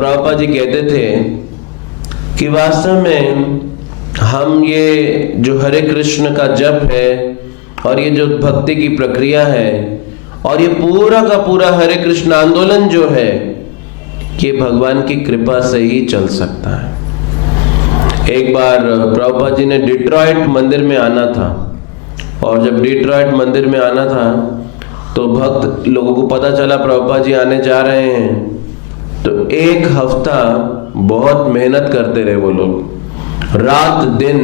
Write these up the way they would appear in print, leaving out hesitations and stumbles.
प्रभुपाद जी कहते थे कि वास्तव में हम ये जो हरे कृष्ण का जप है और ये जो भक्ति की प्रक्रिया है और ये पूरा का पूरा हरे कृष्ण आंदोलन जो है, ये भगवान की कृपा से ही चल सकता है। एक बार प्रभुपाद जी ने डिट्रॉइट मंदिर में आना था, और जब डिट्रॉइट मंदिर में आना था तो भक्त लोगों को पता चला प्रभुपाद जी आने जा रहे हैं, तो एक हफ्ता बहुत मेहनत करते रहे वो लोग, रात दिन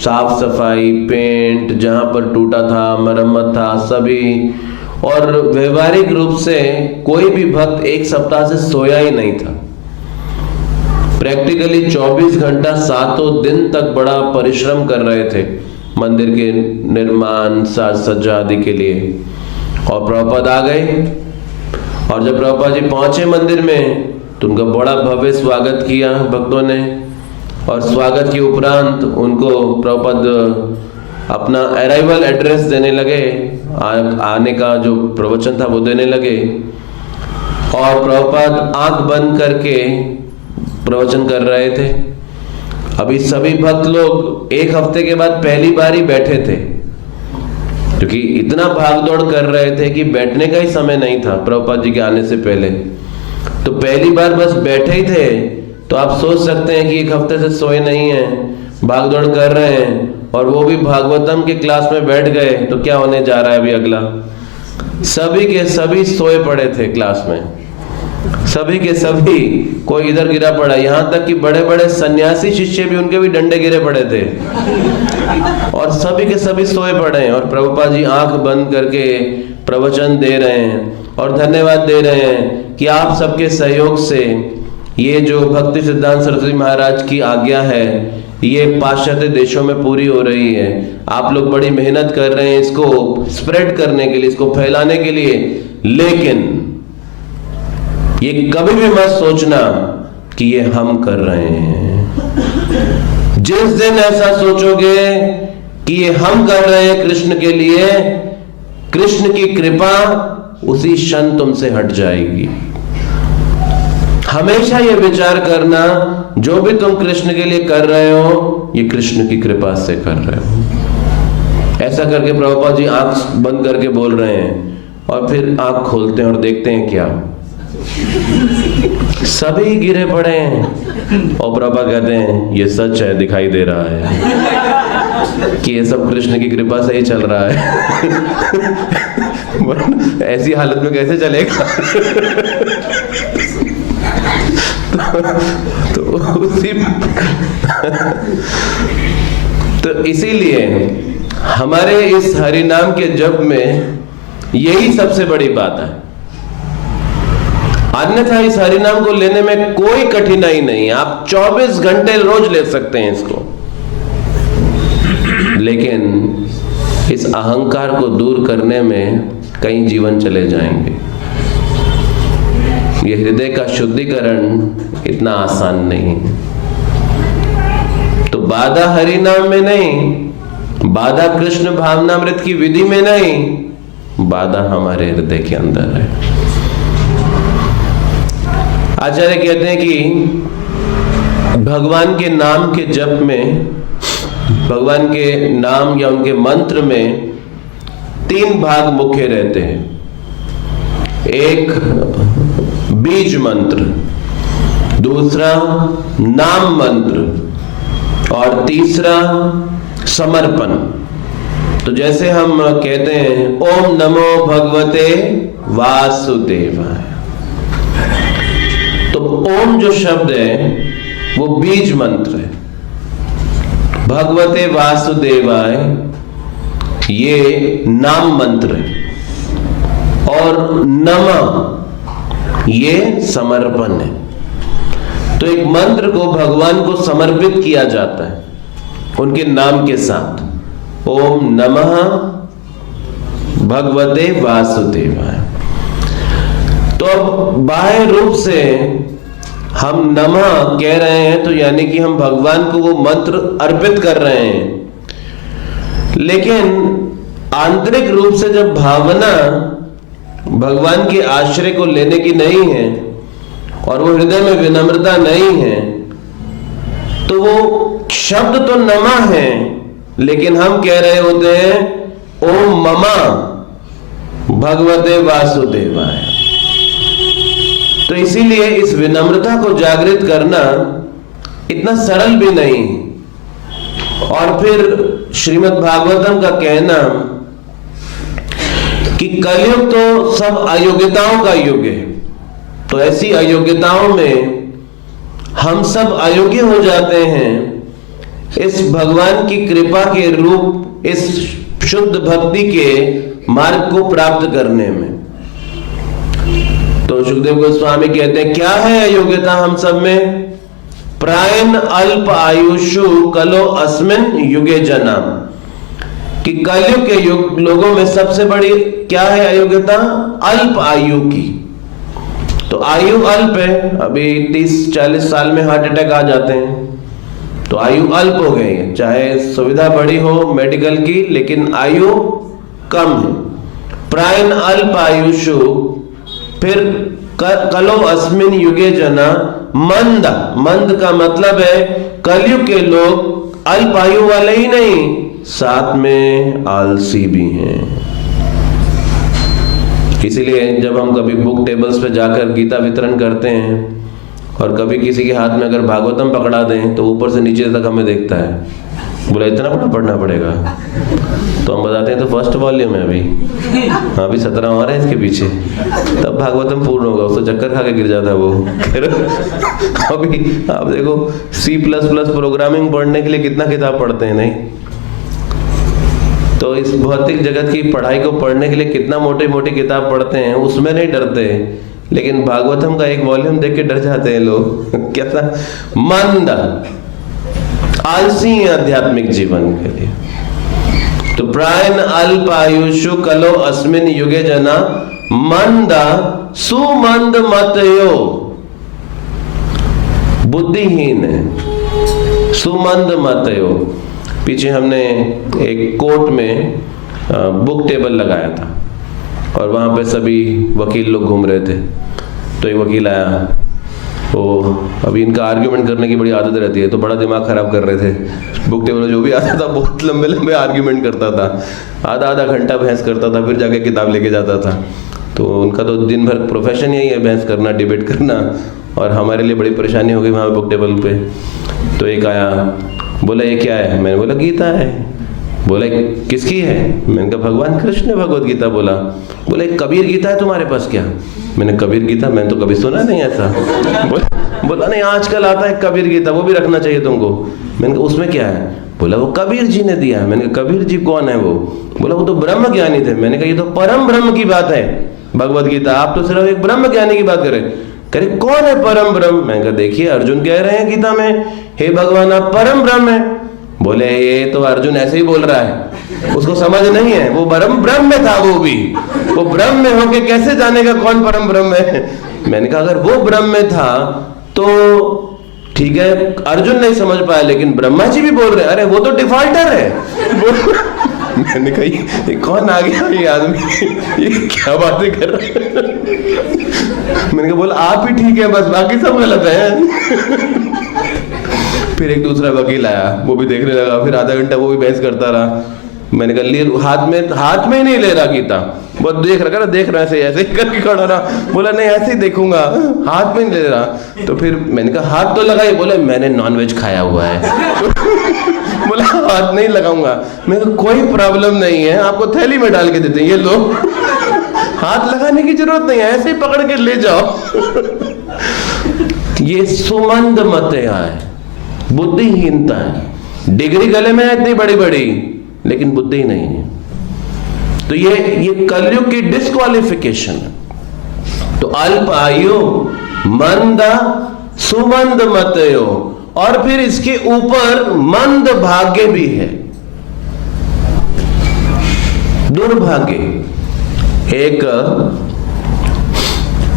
साफ सफाई, पेंट जहां पर टूटा था, मरम्मत था, सभी। और व्यवहारिक रूप से कोई भी भक्त एक सप्ताह से सोया ही नहीं था। प्रैक्टिकली 24 घंटा 7 दिन तक बड़ा परिश्रम कर रहे थे मंदिर के निर्माण, साज सज्जा आदि के लिए। और प्रभुपाद आ गए, और जब प्रभुपाद जी पहुंचे मंदिर में तो उनका बड़ा भव्य स्वागत किया भक्तों ने। और स्वागत के उपरांत उनको प्रभुपाद अपना अराइवल एड्रेस देने लगे, आने का जो प्रवचन था वो देने लगे। और प्रभुपाद आंख बंद करके प्रवचन कर रहे थे। अभी सभी भक्त लोग एक हफ्ते के बाद पहली बार ही बैठे थे, क्योंकि इतना भागदौड़ कर रहे थे कि बैठने का ही समय नहीं था प्रभुपाद जी के आने से पहले। तो पहली बार बस बैठे ही थे, तो आप सोच सकते हैं कि एक हफ्ते से सोए नहीं हैं, भागदौड़ कर रहे हैं, और वो भी भागवतम के क्लास में बैठ गए, तो क्या होने जा रहा है अभी अगला। सभी के सभी सोए पड़े थे क्लास में, सभी के सभी, कोई इधर गिरा पड़ा, यहाँ तक कि बड़े बड़े सन्यासी शिष्य भी, उनके भी डंडे गिरे पड़े थे, और सभी के सभी सोए पड़े हैं। और प्रभुपाद जी आंख बंद करके प्रवचन दे रहे हैं और धन्यवाद दे रहे हैं कि आप सबके सहयोग से ये जो भक्ति सिद्धांत सरस्वती महाराज की आज्ञा है ये पाश्चात्य देशों में पूरी हो रही है। आप लोग बड़ी मेहनत कर रहे हैं इसको स्प्रेड करने के लिए, इसको फैलाने के लिए, लेकिन ये कभी भी मत सोचना कि ये हम कर रहे हैं। जिस दिन ऐसा सोचोगे कि ये हम कर रहे हैं कृष्ण के लिए, कृष्ण की कृपा उसी क्षण तुमसे हट जाएगी। हमेशा ये विचार करना, जो भी तुम कृष्ण के लिए कर रहे हो ये कृष्ण की कृपा से कर रहे हो। ऐसा करके प्रभुपाद जी आंख बंद करके बोल रहे हैं, और फिर आंख खोलते हैं और देखते हैं क्या, सभी गिरे पड़े हैं। और प्रभुपाद कहते हैं ये सच है, दिखाई दे रहा है कि ये सब कृष्ण की कृपा से ही चल रहा है। ऐसी हालत में कैसे चलेगा। तो इसीलिए हमारे इस हरि नाम के जप में यही सबसे बड़ी बात है। अन्यथा इस हरि नाम को लेने में कोई कठिनाई नहीं है, आप 24 घंटे रोज ले सकते हैं इसको। लेकिन इस अहंकार को दूर करने में कई जीवन चले जाएंगे। ये हृदय का शुद्धिकरण इतना आसान नहीं है। तो बाधा हरि नाम में नहीं, बाधा कृष्ण भावनामृत की विधि में नहीं, बाधा हमारे हृदय के अंदर है। आचार्य कहते हैं कि भगवान के नाम के जप में, भगवान के नाम या उनके मंत्र में 3 भाग मुख्य रहते हैं। एक बीज मंत्र, दूसरा नाम मंत्र, और तीसरा समर्पण। तो जैसे हम कहते हैं ओम नमो भगवते वासुदेवाय, तो ओम जो शब्द है वो बीज मंत्र है, भगवते वासुदेवाय ये नाम मंत्र है, और नमः ये समर्पण है। तो एक मंत्र को भगवान को समर्पित किया जाता है उनके नाम के साथ, ओम नमः भगवते वासुदेवाय। तो अब बाह्य रूप से हम नमः कह रहे हैं, तो यानी कि हम भगवान को वो मंत्र अर्पित कर रहे हैं, लेकिन आंतरिक रूप से जब भावना भगवान के आश्रय को लेने की नहीं है और वो हृदय में विनम्रता नहीं है, तो वो शब्द तो नमा है, लेकिन हम कह रहे होते हैं ओम ममा भगवते वासुदेवाय। तो इसीलिए इस विनम्रता को जागृत करना इतना सरल भी नहीं। और फिर श्रीमद् भागवतम का कहना कि कलयुग तो सब अयोग्यताओं का युग है, तो ऐसी अयोग्यताओं में हम सब अयोग्य हो जाते हैं इस भगवान की कृपा के रूप, इस शुद्ध भक्ति के मार्ग को प्राप्त करने में। तो सुखदेव गोस्वामी कहते हैं क्या है अयोग्यता हम सब में? प्रायन अल्प आयुषु कलो अस्मिन युगे जना, कि कलयुग के युग लोगों में सबसे बड़ी क्या है अयोग्यता? अल्प आयु की। तो आयु अल्प है, अभी 30-40 साल में हार्ट अटैक आ जाते हैं, तो आयु अल्प हो गई है। चाहे सुविधा बड़ी हो मेडिकल की, लेकिन आयु कम है। प्रायन अल्प आयुषु, फिर कलो अस्मिन युगे जना मंद। मंद का मतलब है कलयुग के लोग अल्प आयु वाले ही नहीं, साथ में आलसी भी हैं। इसीलिए जब हम कभी बुक टेबल्स पे जाकर गीता वितरण करते हैं और कभी किसी के हाथ में अगर भागवतम पकड़ा दें तो ऊपर से नीचे तक हमें देखता है, बोला इतना बड़ा पढ़ना पड़ेगा। तो हम बताते हैं तो फर्स्ट वॉल्यूम है अभी, अभी 17 और है इसके पीछे, तब भागवतम पूर्ण होगा। उसको चक्कर खा के गिर जाता है वो। अभी आप देखो C++ प्रोग्रामिंग पढ़ने के लिए कितना किताब पढ़ते हैं, नहीं? तो इस भौतिक जगत की पढ़ाई को पढ़ने के लिए कितना मोटी मोटी किताब पढ़ते हैं, उसमें नहीं डरते, लेकिन भागवतम का एक वॉल्यूम देख के डर जाते हैं लोग। कैसा मंद, आलसी आध्यात्मिक जीवन के लिए। तो प्रायन अल्प आयुषु कलो अस्मिन युगे जना मंद सुमंद मतयो, बुद्धिहीन है, सुमंद मतयो। पीछे हमने एक कोर्ट में बुक टेबल लगाया था और वहां पे सभी वकील लोग घूम रहे थे। तो एक वकील आया, वो अभी इनका आर्ग्यूमेंट करने की बड़ी आदत रहती है, तो बड़ा दिमाग खराब कर रहे थे। बुक टेबल जो भी आता था बहुत लंबे लंबे आर्ग्यूमेंट करता था, आधा घंटा बहस करता था, फिर जाके किताब लेके जाता था। तो उनका तो दिन भर प्रोफेशन यही है, बहस करना, डिबेट करना, और हमारे लिए बड़ी परेशानी हो गई वहाँ बुक टेबल पे। तो एक आया, बोला ये क्या है? मैंने बोला गीता है। बोला किसकी है? मैंने कहा भगवान कृष्ण ने भगवत गीता बोला। बोले कबीर गीता है तुम्हारे पास क्या? मैंने कबीर गीता, मैंने तो कभी सुना नहीं ऐसा। बोला नहीं आजकल आता है कबीर गीता, वो भी रखना चाहिए तुमको। मैंने कहा उसमें क्या है? बोला वो कबीर जी ने दिया। मैंने कहा कबीर जी कौन है वो? बोला वो तो ब्रह्म ज्ञानी थे। मैंने कहा ये तो परम ब्रह्म की बात है भगवत गीता, आप तो सिर्फ एक ब्रह्म ज्ञानी की बात करें। कह रहे कौन है परम ब्रह्म? मैंने कहा देखिए अर्जुन कह रहे हैं गीता में, हे भगवान आप परम ब्रह्म है। बोले ये तो अर्जुन ऐसे ही बोल रहा है, उसको समझ नहीं है, वो परम ब्रह्म में था, वो ब्रह्म में होके कैसे जानेगा कौन परम ब्रह्म है? मैंने कहा अगर वो ब्रह्म में था तो ठीक है, अर्जुन नहीं समझ पाया, लेकिन ब्रह्मा जी भी बोल रहे हैं, अरे वो तो डिफॉल्टर है। मैंने कहा ये कौन आ गया ये आदमी, ये क्या बातें कर रहा है? मैंने कहा बोला आप ही ठीक है, बस बाकी सब गलत है। फिर एक दूसरा वकील आया, वो भी देखने लगा, फिर आधा घंटा वो भी बहस करता रहा। मैंने कहा लिए हाथ में ही नहीं ले रहा गीता, वो देख रहा है ऐसे ही करके खड़ा रहा। बोला नहीं ऐसे ही देखूंगा, हाथ में नहीं ले रहा। तो फिर मैंने कहा हाथ तो लगाइए। बोले मैंने नॉनवेज खाया हुआ है। बोला हाथ नहीं लगाऊंगा। मैंने कहा कोई प्रॉब्लम नहीं है, आपको थैली में डाल के देते हैं, ये लो, हाथ लगाने की जरूरत नहीं है, ऐसे ही पकड़ के ले जाओ। ये सुमंद मत है, बुद्धिहीनता है। डिग्री गले में है इतनी बड़ी बड़ी, लेकिन बुद्धि नहीं है। तो ये कलयुग की डिस्क्वालिफिकेशन है। तो अल्प आयु, मंद, सुमंद मतयो, और फिर इसके ऊपर मंद भाग्य भी है, दुर्भाग्य। एक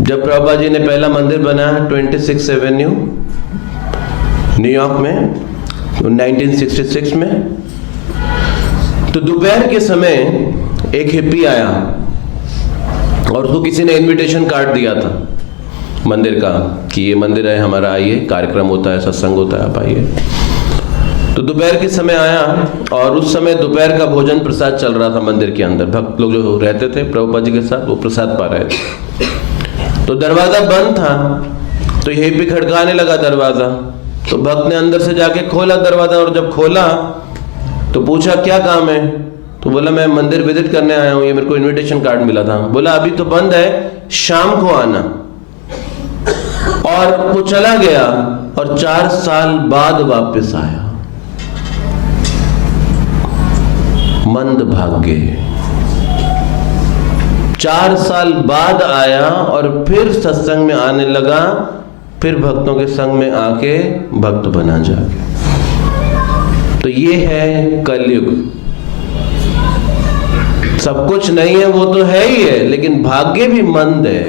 जब प्रभुपाद जी ने पहला मंदिर बनाया 26 एवेन्यू न्यूयॉर्क में 1966 में, तो दोपहर के समय एक हिप्पी आया और उसको किसी ने इनविटेशन कार्ड दिया था। मंदिर का कि ये मंदिर है हमारा, आइए, कार्यक्रम होता है, सत्संग होता है, आप आइए। तो दोपहर के समय आया और उस समय दोपहर का भोजन प्रसाद चल रहा था मंदिर के अंदर। भक्त लोग जो रहते थे प्रभुपाद जी के साथ वो प्रसाद पा रहे थे। तो दरवाजा बंद था, तो यहीं पे खड़काने लगा दरवाजा। तो भक्त ने अंदर से जाके खोला दरवाजा, और जब खोला तो पूछा क्या काम है? तो बोला मैं मंदिर विजिट करने आया हूँ, ये मेरे को इनविटेशन कार्ड मिला था। बोला अभी तो बंद है, शाम को आना। और वो चला गया और 4 साल बाद वापस आया। मंद भाग्य। 4 साल बाद आया और फिर सत्संग में आने लगा, फिर भक्तों के संग में आके भक्त बना जाके। तो ये है कलयुग। सब कुछ नहीं है वो तो है ही है, लेकिन भाग्य भी मंद है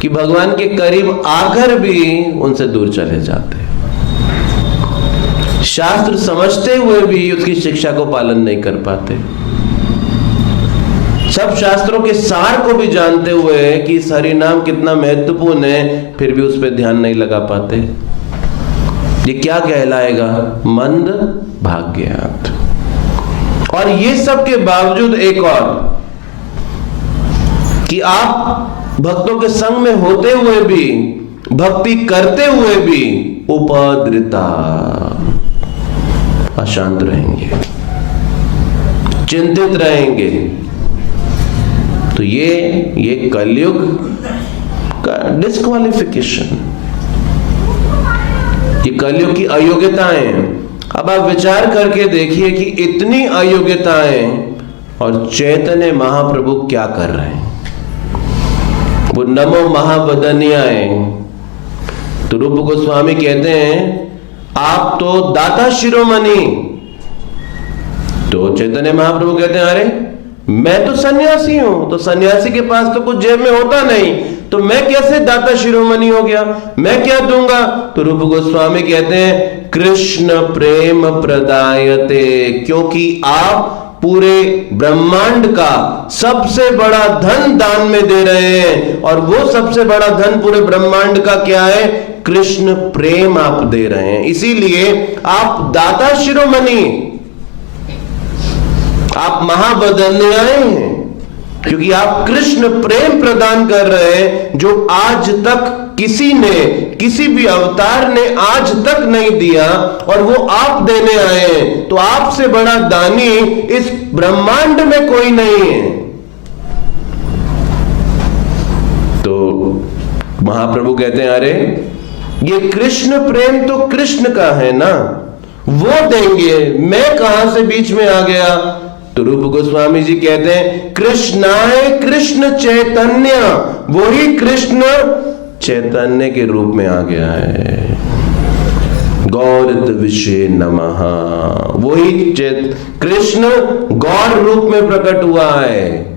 कि भगवान के करीब आकर भी उनसे दूर चले जाते हैं। शास्त्र समझते हुए भी उसकी शिक्षा को पालन नहीं कर पाते। सब शास्त्रों के सार को भी जानते हुए कि इस हरि नाम कितना महत्वपूर्ण है, फिर भी उस पर ध्यान नहीं लगा पाते। ये क्या कहलाएगा? मंद भाग्यात। और ये सब के बावजूद एक और कि आप भक्तों के संग में होते हुए भी, भक्ति करते हुए भी उपद्रिता, अशांत रहेंगे, चिंतित रहेंगे। तो ये कलयुग का डिस्क्वालिफिकेशन, ये कलयुग की अयोग्यताएं। अब आप विचार करके देखिए कि इतनी अयोग्यताएं और चैतन्य महाप्रभु क्या कर रहे हैं। वो नमो महावदनीयाएं। तो रूप गोस्वामी कहते हैं आप तो दाता शिरोमणि। तो चैतन्य महाप्रभु कहते हैं अरे मैं तो सन्यासी हूं, तो सन्यासी के पास तो कुछ जेब में होता नहीं, तो मैं कैसे दाता शिरोमणि हो गया, मैं क्या दूंगा? तो रूप गोस्वामी कहते हैं कृष्ण प्रेम प्रदायते, क्योंकि आप पूरे ब्रह्मांड का सबसे बड़ा धन दान में दे रहे हैं, और वो सबसे बड़ा धन पूरे ब्रह्मांड का क्या है? कृष्ण प्रेम आप दे रहे हैं। इसीलिए आप दाता शिरोमणि, आप महावदनीयाएं हैं, क्योंकि आप कृष्ण प्रेम प्रदान कर रहे हैं जो आज तक किसी ने, किसी भी अवतार ने आज तक नहीं दिया, और वो आप देने आए हैं। तो आपसे बड़ा दानी इस ब्रह्मांड में कोई नहीं है। तो महाप्रभु कहते हैं अरे ये कृष्ण प्रेम तो कृष्ण का है ना, वो देंगे, मैं कहां से बीच में आ गया? तो रूप गोस्वामी जी कहते हैं कृष्णाय कृष्ण चैतन्य, वही कृष्ण चैतन्य के रूप में आ गया है। गौर विषय नमः, वही कृष्ण गौर रूप में प्रकट हुआ है।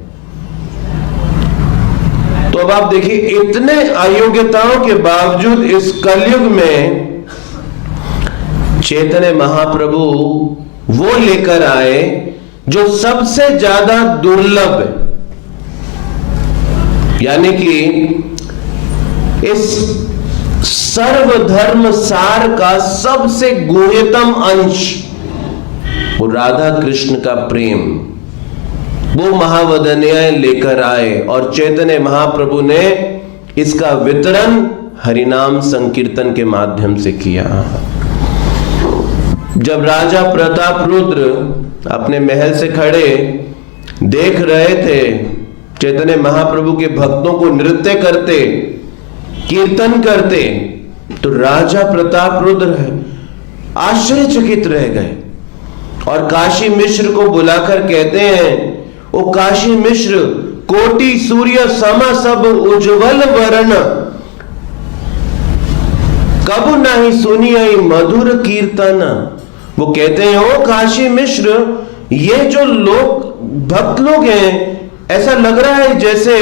तो अब आप देखिए इतने अयोग्यताओं के बावजूद इस कलयुग में चैतन्य महाप्रभु वो लेकर आए जो सबसे ज्यादा दुर्लभ है, यानी कि इस सर्वधर्म सार का सबसे गुह्यतम अंश, वो राधा कृष्ण का प्रेम, वो महावदनीयाएं लेकर आए। और चैतन्य महाप्रभु ने इसका वितरण हरिनाम संकीर्तन के माध्यम से किया। जब राजा प्रताप रुद्र अपने महल से खड़े देख रहे थे चैतन्य महाप्रभु के भक्तों को नृत्य करते, कीर्तन करते, तो राजा प्रताप रुद्र आश्चर्यचकित रह गए और काशी मिश्र को बुलाकर कहते हैं ओ काशी मिश्र, कोटि सूर्य सम सब उज्जवल वर्ण, कब नहीं सुनिए मधुर कीर्तन। वो कहते हैं ओ काशी मिश्र, ये जो लोग भक्त लोग हैं, ऐसा लग रहा है जैसे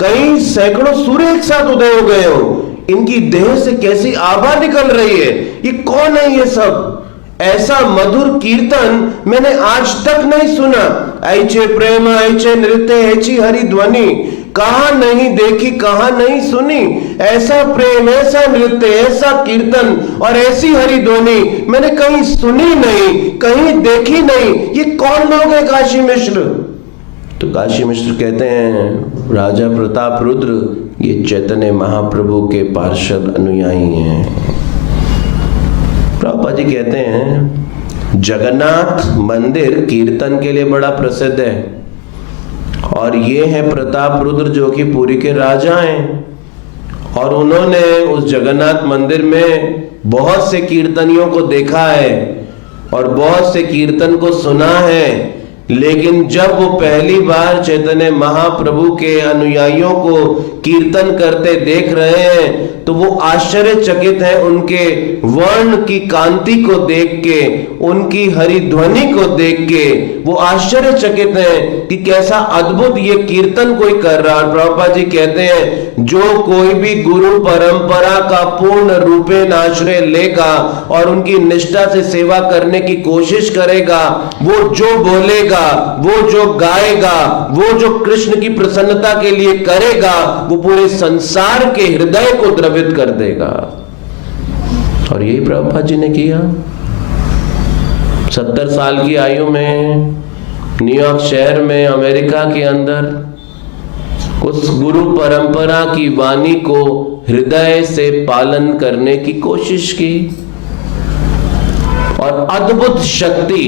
कई सैकड़ों सूर्य एक साथ उदय हो गए हो, इनकी देह से कैसी आभा निकल रही है, ये कौन है ये सब? ऐसा मधुर कीर्तन मैंने आज तक नहीं सुना। ऐचे प्रेम ऐचे नृत्य ऐची हरि ध्वनि, कहां नहीं देखी, कहां नहीं सुनी। ऐसा प्रेम, ऐसा नृत्य, ऐसा कीर्तन और ऐसी हरि ध्वनि मैंने कहीं सुनी नहीं, कहीं देखी नहीं। ये कौन लोग हैं काशी मिश्र? तो काशी मिश्र कहते हैं, राजा प्रताप रुद्र ये चैतन्य महाप्रभु के पार्षद अनुयायी हैं। प्रभुपाद जी कहते हैं जगन्नाथ मंदिर कीर्तन के लिए बड़ा प्रसिद्ध है, और ये है प्रताप रुद्र जो कि पुरी के राजा हैं, और उन्होंने उस जगन्नाथ मंदिर में बहुत से कीर्तनियों को देखा है और बहुत से कीर्तन को सुना है। लेकिन जब वो पहली बार चैतन्य महाप्रभु के अनुयायियों को कीर्तन करते देख रहे हैं तो वो आश्चर्यचकित हैं उनके वर्ण की कांति को देख के, उनकी हरि ध्वनि को देख के वो आश्चर्यचकित हैं कि कैसा अद्भुत ये कीर्तन कोई कर रहा है। प्रभुपाद जी कहते हैं जो कोई भी गुरु परंपरा का पूर्ण रूपेण आश्रय लेगा और उनकी निष्ठा से सेवा करने की कोशिश करेगा, वो जो बोलेगा, वो जो गाएगा, वो जो कृष्ण की प्रसन्नता के लिए करेगा, वो पूरे संसार के हृदय को द्रवित कर देगा। और यही प्रभुपाद जी ने किया। 70 साल की आयु में न्यूयॉर्क शहर में, अमेरिका के अंदर उस गुरु परंपरा की वाणी को हृदय से पालन करने की कोशिश की, और अद्भुत शक्ति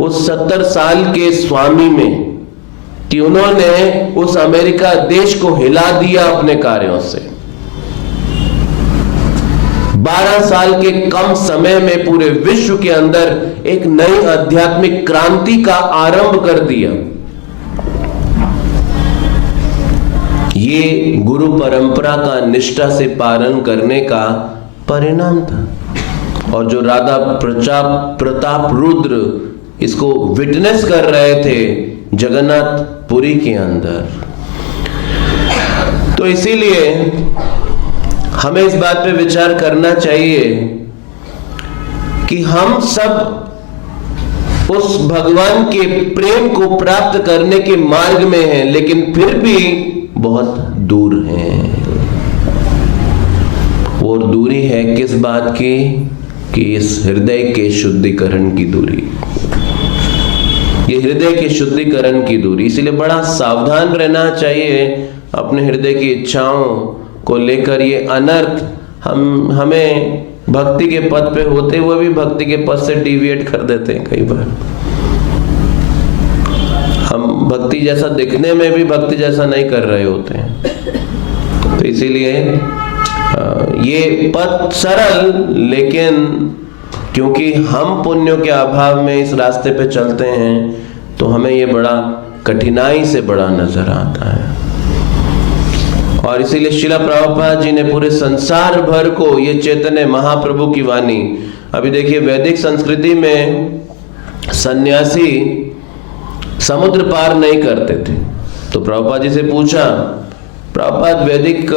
उस 70 साल के स्वामी में कि उन्होंने उस अमेरिका देश को हिला दिया अपने कार्यों से। 12 साल के कम समय में पूरे विश्व के अंदर एक नई आध्यात्मिक क्रांति का आरंभ कर दिया। ये गुरु परंपरा का निष्ठा से पालन करने का परिणाम था। और जो राधा प्रताप रुद्र इसको विटनेस कर रहे थे जगन्नाथपुरी के अंदर। तो इसीलिए हमें इस बात पे विचार करना चाहिए कि हम सब उस भगवान के प्रेम को प्राप्त करने के मार्ग में हैं, लेकिन फिर भी बहुत दूर हैं। वो दूरी है किस बात की? कि इस हृदय के शुद्धिकरण की दूरी, ये हृदय के शुद्धिकरण की दूरी। इसलिए बड़ा सावधान रहना चाहिए अपने हृदय की इच्छाओं को लेकर। ये अनर्थ हमें भक्ति के पथ पे होते हुए भी भक्ति के पथ से डिविएट कर देते हैं। कई बार हम भक्ति जैसा दिखने में भी भक्ति जैसा नहीं कर रहे होते हैं। तो इसीलिए ये पथ सरल, लेकिन क्योंकि हम पुण्यों के अभाव में इस रास्ते पे चलते हैं तो हमें ये बड़ा कठिनाई से बड़ा नजर आता है। और इसीलिए श्रील प्रभुपाद जी ने पूरे संसार भर को ये चैतन्य महाप्रभु की वाणी, अभी देखिए वैदिक संस्कृति में सन्यासी समुद्र पार नहीं करते थे। तो प्रभुपाद जी से पूछा, प्रभुपाद वैदिक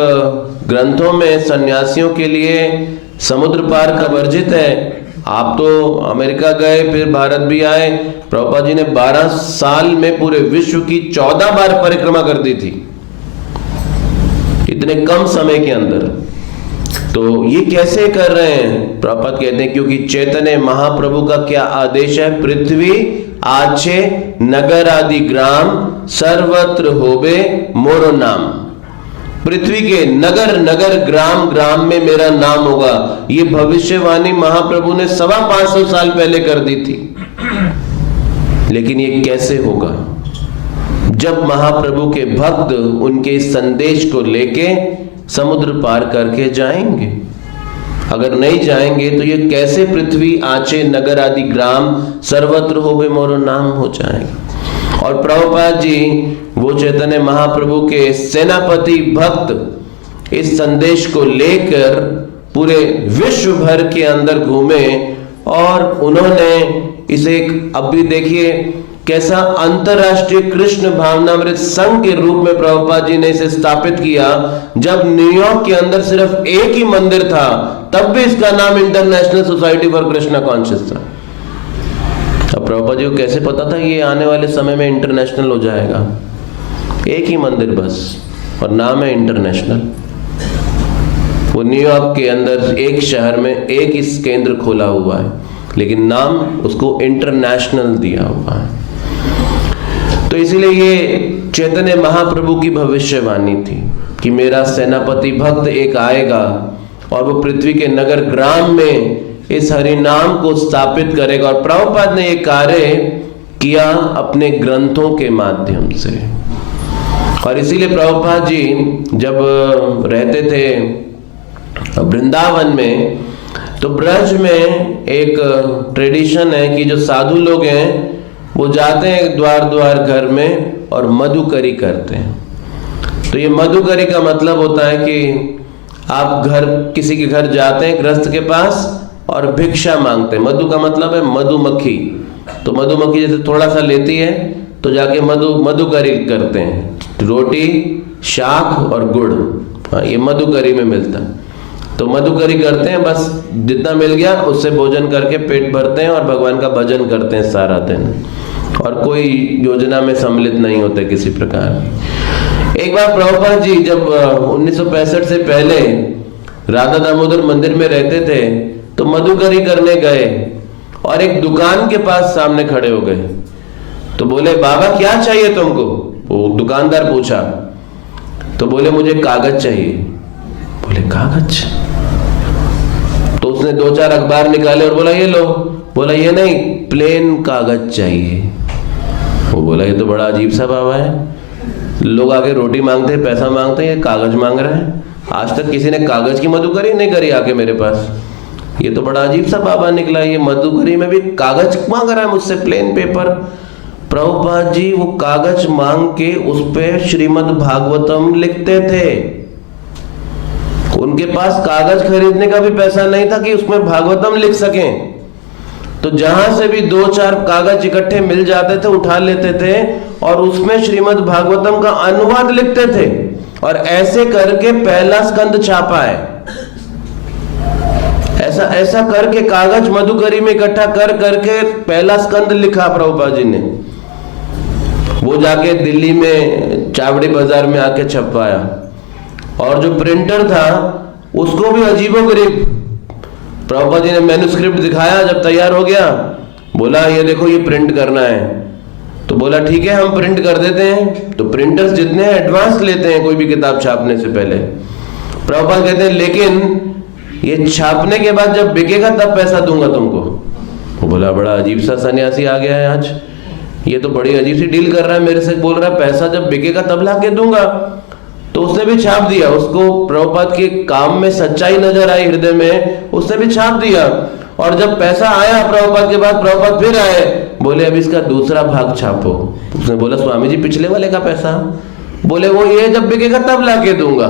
ग्रंथों में सन्यासियों के लिए समुद्र पार का वर्जित है, आप तो अमेरिका गए फिर भारत भी आए। प्रभुपाद जी ने 12 साल में पूरे विश्व की 14 बार परिक्रमा कर दी थी, इतने कम समय के अंदर। तो ये कैसे कर रहे हैं? प्रभुपाद कहते हैं क्योंकि चैतन्य महाप्रभु का क्या आदेश है? पृथ्वी आछे नगर आदि ग्राम सर्वत्र होबे मोरो नाम। पृथ्वी के नगर नगर ग्राम ग्राम में मेरा नाम होगा। ये भविष्यवाणी महाप्रभु ने 525 साल पहले कर दी थी। लेकिन ये कैसे होगा? जब महाप्रभु के भक्त उनके संदेश को लेके समुद्र पार करके जाएंगे। अगर नहीं जाएंगे तो ये कैसे पृथ्वी आचे नगर आदि ग्राम सर्वत्र होवे मोरो नाम हो जाएगा। और प्रभुपाद जी वो चैतन्य महाप्रभु के सेनापति भक्त इस संदेश को लेकर पूरे विश्व भर के अंदर घूमे और उन्होंने इसे एक, अब भी देखिए कैसा अंतरराष्ट्रीय कृष्ण भावनामृत संघ के रूप में प्रभुपाद जी ने इसे स्थापित किया। जब न्यूयॉर्क के अंदर सिर्फ एक ही मंदिर था तब भी इसका नाम international society for Krishna conscious था। अब प्रभुपाद जी को कैसे पता था कि ये आने वाले समय में इंटरनेशनल हो जाएगा? एक ही मंदिर बस, और नाम है इंटरनेशनल। वो न्यूयॉर्क के अंदर एक शहर में एक ही केंद्र खोला हुआ है, लेकिन नाम उसको इंटरनेशनल दिया हुआ है। तो इसीलिए ये चैतन्य महाप्रभु की भविष्यवाणी थी कि मेरा सेनापति भक्त एक आएगा और वो पृथ्वी के नगर ग्राम में इस हरि नाम को स्थापित करेगा। और प्रभुपाद ने ये कार्य किया अपने ग्रंथों के माध्यम से। और इसीलिए प्रभुपाद जी जब रहते थे वृंदावन में, तो ब्रज में एक ट्रेडिशन है कि जो साधु लोग हैं वो जाते हैं द्वार द्वार घर में और मधुकरी करते हैं। तो ये मधुकरी का मतलब होता है कि आप घर किसी के घर जाते हैं गृहस्थ के पास और भिक्षा मांगते हैं। मधु का मतलब है मधुमक्खी। तो मधुमक्खी जैसे थोड़ा सा लेती है तो जाके मधुकरी करते हैं, रोटी शाक और गुड़, हाँ ये मधुकरी में मिलता है। तो मधुकरी करते हैं, बस जितना मिल गया उससे भोजन करके पेट भरते हैं और भगवान का भजन करते हैं सारा दिन, और कोई योजना में सम्मिलित नहीं होते किसी प्रकार। एक बार प्रभुपाद जी जब 1965 से पहले राधा दामोदर मंदिर में रहते थे तो मधुकरी करने गए और एक दुकान के पास सामने खड़े हो गए। तो बोले बाबा क्या चाहिए तुमको? वो दुकानदार पूछा तो बोले मुझे कागज चाहिए। बोले कागज? तो उसने 2-4 अखबार निकाले और बोला ये लो। बोला ये नहीं, प्लेन कागज चाहिए। वो बोला ये तो बड़ा अजीब सा बाबा है, लोग आके रोटी मांगते हैं, पैसा मांगते हैं, ये कागज मांग रहा है। आज तक किसी ने कागज की मधुकरी नहीं करी आके मेरे पास, ये तो बड़ा अजीब सा बाबा निकला, ये मधुकरी में भी कागज मांग रहा है मुझसे, प्लेन पेपर। प्रभुपाद जी वो कागज मांग के उस पे श्रीमद् भागवतम लिखते थे। उनके पास कागज खरीदने का भी पैसा नहीं था कि उसमें भागवतम लिख सकें। तो जहां से भी 2-4 कागज इकट्ठे मिल जाते थे उठा लेते थे और उसमें श्रीमद् भागवतम का अनुवाद लिखते थे, और ऐसे करके पहला स्कंद छापा है। ऐसा करके कागज मधुकरी में इकट्ठा कर करके पहला स्कंद लिखा प्रभुपाद जी ने। वो जाके दिल्ली में चावड़ी बाजार में आके छपवाया, और जो प्रिंटर था उसको भी अजीबोगरीब प्रभुपाद जी ने मैन्युस्क्रिप्ट दिखाया। जब तैयार हो गया बोला ये देखो ये प्रिंट करना है। तो बोला ठीक है हम प्रिंट कर देते हैं। तो प्रिंटर्स जितने एडवांस लेते हैं कोई भी किताब छापने से पहले, प्रभुपाद कहते हैं लेकिन ये छापने के बाद जब बिकेगा तब पैसा दूंगा तुमको। वो बोला बड़ा अजीब सा सन्यासी आ गया है आज, ये तो बड़ी अजीब सी डील कर रहा है मेरे से, बोल रहा है पैसा जब बिकेगा तब लाके दूंगा। तो उसने भी छाप दिया, उसको प्रभुपाद के काम में सच्चाई नजर आई हृदय में, उसने भी छाप दिया। और जब पैसा आया प्रभुपाद के बाद, प्रभुपाद फिर आए, बोले अब इसका दूसरा भाग छापो। उसने बोला स्वामी जी पिछले वाले का पैसा? बोले वो ये जब बिकेगा तब लाके दूंगा।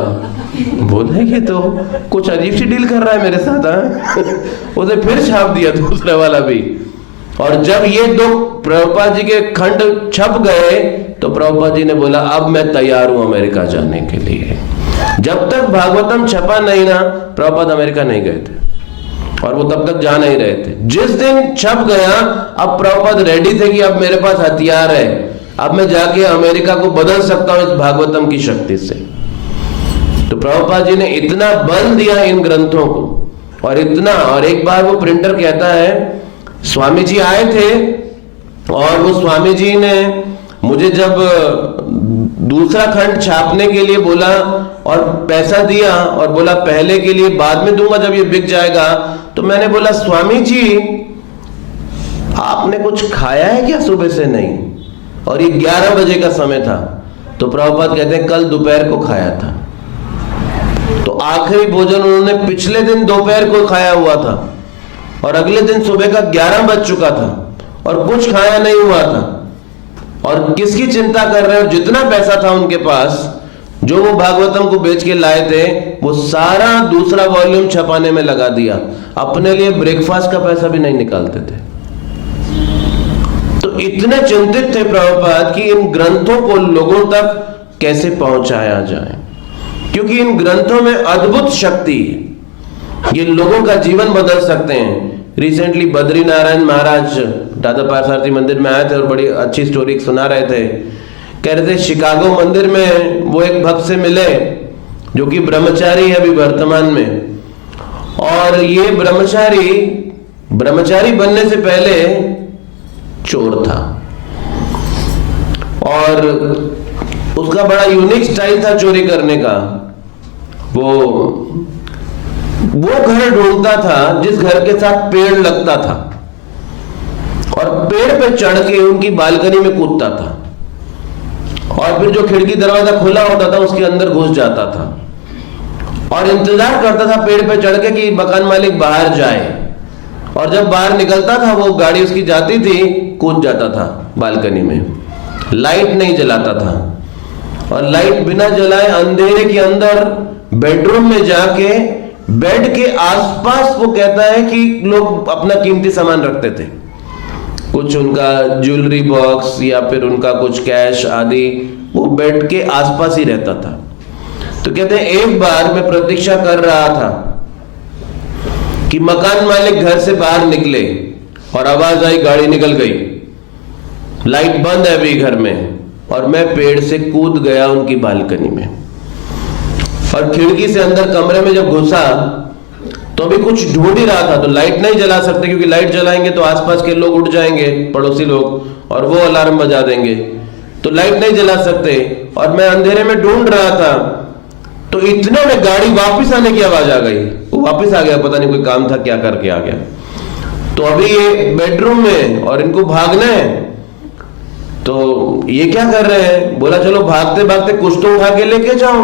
बोले ये तो कुछ अजीब सी डील कर रहा है मेरे साथ। उसे फिर छाप दिया दूसरा वाला भी। और जब ये 2 प्रभुपाद जी के खंड छप गए तो प्रभुपाद जी ने बोला अब मैं तैयार हूं अमेरिका जाने के लिए। जब तक भागवतम छपा नहीं ना, प्रभुपाद अमेरिका नहीं गए थे और वो तब तक जा नहीं रहे थे। जिस दिन छप गया अब प्रभुपाद रेडी थे कि अब मेरे पास हथियार है, अब मैं जाके अमेरिका को बदल सकता हूं इस भागवतम की शक्ति से। तो प्रभुपाद जी ने इतना बल दिया इन ग्रंथों को, और इतना, और एक बार वो प्रिंटर कहता है स्वामी जी आए थे और वो स्वामी जी ने मुझे जब दूसरा खंड छापने के लिए बोला और पैसा दिया और बोला पहले के लिए बाद में दूंगा जब ये बिक जाएगा, तो मैंने बोला स्वामी जी आपने कुछ खाया है क्या सुबह से? नहीं। और ये 11 बजे का समय था। तो प्रभुपाद कहते हैं कल दोपहर को खाया था। तो आखिरी भोजन उन्होंने पिछले दिन दोपहर को खाया हुआ था और अगले दिन सुबह का 11 बज चुका था और कुछ खाया नहीं हुआ था। और किसकी चिंता कर रहे हो? जितना पैसा था उनके पास, जो वो भागवतम को बेच के लाए थे, वो सारा दूसरा वॉल्यूम छपाने में लगा दिया। अपने लिए ब्रेकफास्ट का पैसा भी नहीं निकालते थे। तो इतने चिंतित थे प्रभुपाद कि इन ग्रंथों को लोगों तक कैसे पहुंचाया जाए, क्योंकि इन ग्रंथों में अद्भुत शक्ति है, ये लोगों का जीवन बदल सकते हैं। रिसेंटली बद्री नारायण महाराज दादा पारसारथी मंदिर में आए थे और बड़ी अच्छी स्टोरी सुना रहे थे कह रहे थे शिकागो मंदिर में वो एक भक्त से मिले जो कि ब्रह्मचारी है अभी वर्तमान में, और ये ब्रह्मचारी बनने से पहले चोर था और उसका बड़ा यूनिक स्टाइल था चोरी करने का। वो घर ढूंढता था जिस घर के साथ पेड़ लगता था और पेड़ पे चढ़ के उनकी बालकनी में कूदता था और फिर जो खिड़की दरवाजा खुला होता था उसके अंदर घुस जाता था और इंतजार करता था पेड़ पे चढ़ के कि मकान मालिक बाहर जाए, और जब बाहर निकलता था वो गाड़ी उसकी जाती थी, कूद जाता था बालकनी में। लाइट नहीं जलाता था और लाइट बिना जलाए अंधेरे के अंदर बेडरूम में जाके बेड के आसपास वो कहता है कि लोग अपना कीमती सामान रखते थे, कुछ उनका ज्वेलरी बॉक्स या फिर उनका कुछ कैश आदि वो बेड के आसपास ही रहता था। तो कहते हैं एक बार मैं प्रतीक्षा कर रहा था कि मकान मालिक घर से बाहर निकले और आवाज आई गाड़ी निकल गई, लाइट बंद है अभी घर में, और मैं पेड़ से कूद गया उनकी बालकनी में और खिड़की से अंदर कमरे में जब घुसा तो अभी कुछ ढूंढ ही रहा था। तो लाइट नहीं जला सकते क्योंकि लाइट जलाएंगे तो आसपास के लोग उठ जाएंगे, पड़ोसी लोग, और वो अलार्म बजा देंगे, तो लाइट नहीं जला सकते और मैं अंधेरे में ढूंढ रहा था। तो इतने में गाड़ी वापस आने की आवाज आ गई, वो वापस आ गया, पता नहीं कोई काम था क्या करके आ गया। तो अभी ये बेडरूम में और इनको भागना है, तो ये क्या कर रहे हैं, बोला चलो भागते भागते कुछ तो उठा के लेके जाओ,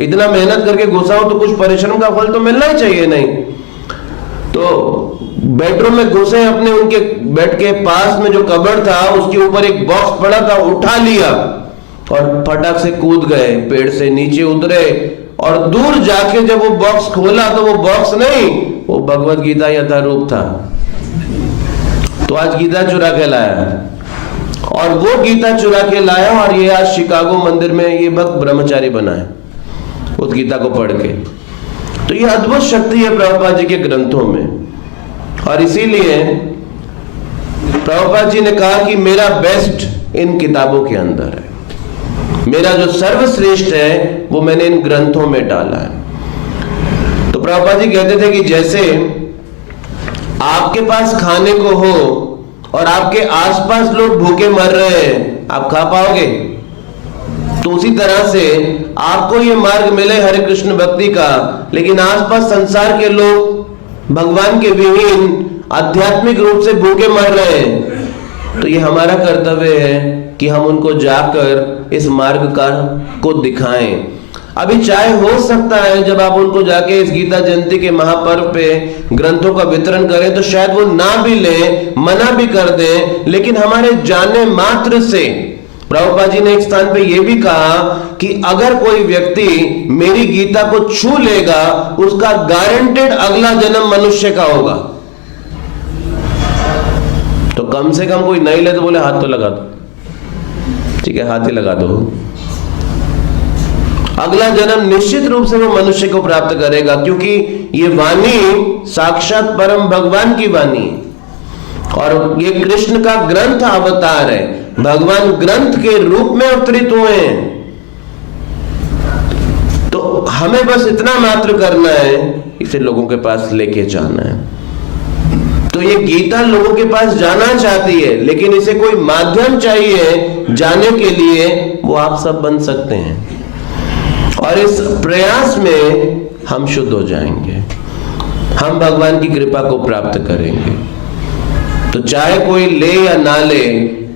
इतना मेहनत करके घुसाओ तो कुछ परिश्रम का फल तो मिलना ही चाहिए। नहीं, तो बेडरूम में घुसे, अपने उनके बेड के पास में जो कबर्ड था उसके ऊपर एक बॉक्स पड़ा था, उठा लिया और फटाक से कूद गए, पेड़ से नीचे उतरे और दूर जाके जब वो बॉक्स खोला तो वो बॉक्स नहीं, वो भगवत गीता यथारूप था। तो आज गीता चुरा के लाया, और वो गीता चुरा के लाया और ये आज शिकागो मंदिर में ये भक्त ब्रह्मचारी बना है उस गीता को पढ़ के। तो ये अद्भुत शक्ति है प्रभुपाद जी के ग्रंथों में, और इसीलिए प्रभुपाद जी ने कहा कि मेरा बेस्ट इन किताबों के अंदर है, मेरा जो सर्वश्रेष्ठ है वो मैंने इन ग्रंथों में डाला है। तो प्रभुपाद जी कहते थे कि जैसे आपके पास खाने को हो और आपके आसपास लोग भूखे मर रहे हैं, आप खा पाओगे? तो उसी तरह से आपको ये मार्ग मिले हरे कृष्ण भक्ति का, लेकिन आसपास संसार के लोग भगवान के विहीन आध्यात्मिक रूप से भूखे मर रहे हैं, तो ये हमारा कर्तव्य है कि हम उनको जाकर इस मार्ग को दिखाएं। अभी चाहे हो सकता है जब आप उनको जाके इस गीता जयंती के महापर्व पे ग्रंथों का वितरण करें तो शायद वो ना भी लें, मना भी कर दें, लेकिन हमारे जाने मात्र से प्रभुपाद जी ने एक स्थान पे ये भी कहा कि अगर कोई व्यक्ति मेरी गीता को छू लेगा उसका गारंटेड अगला जन्म मनुष्य का होगा। तो कम से कम कोई नहीं ले तो बोले हाथ तो लगा दो, ठीक है हाथ ही लगा दो। अगला जन्म निश्चित रूप से वो मनुष्य को प्राप्त करेगा, क्योंकि ये वाणी साक्षात परम भगवान की वाणी और ये कृष्ण का ग्रंथ अवतार है, भगवान ग्रंथ के रूप में अवतरित हुए हैं। तो हमें बस इतना मात्र करना है, इसे लोगों के पास लेके जाना है। तो ये गीता लोगों के पास जाना चाहती है, लेकिन इसे कोई माध्यम चाहिए जाने के लिए, वो आप सब बन सकते हैं और इस प्रयास में हम शुद्ध हो जाएंगे, हम भगवान की कृपा को प्राप्त करेंगे। तो चाहे कोई ले या ना ले,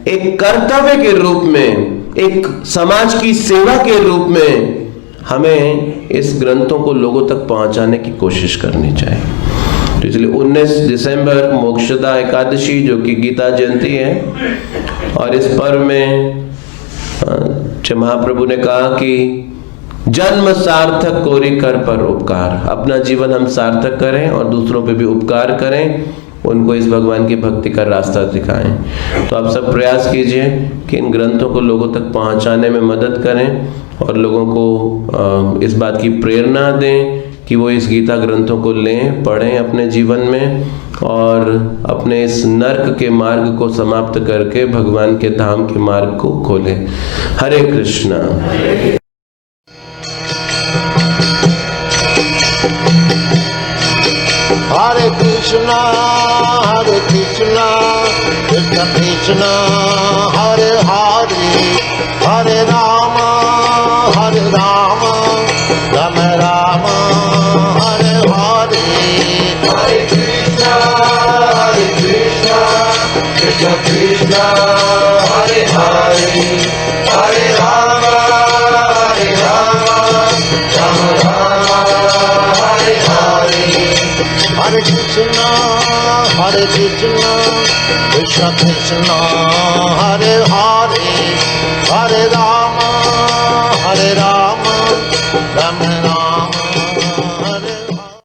एक कर्तव्य के रूप में, एक समाज की सेवा के रूप में हमें इस ग्रंथों को लोगों तक पहुंचाने की कोशिश करनी चाहिए। तो इसलिए 19 दिसंबर मोक्षदा एकादशी जो कि गीता जयंती है, और इस पर्व में महाप्रभु ने कहा कि जन्म सार्थक कोरि कर पर उपकार, अपना जीवन हम सार्थक करें और दूसरों पे भी उपकार करें, उनको इस भगवान की भक्ति का रास्ता दिखाएं। तो आप सब प्रयास कीजिए कि इन ग्रंथों को लोगों तक पहुंचाने में मदद करें और लोगों को इस बात की प्रेरणा दें कि वो इस गीता ग्रंथों को लें, पढ़ें अपने जीवन में और अपने इस नर्क के मार्ग को समाप्त करके भगवान के धाम के मार्ग को खोलें। हरे Krishna. Hare Krishna, Krishna Krishna, Hare Hare, Hare Rama, Rama Rama, Hare Hare. Hare Krishna, Krishna Krishna, Hare Hare, Hare Rama, Rama Rama, Hare Hare. Hare Krishna, Krishna Krishna, Hare Hare, Hare Rama, Rama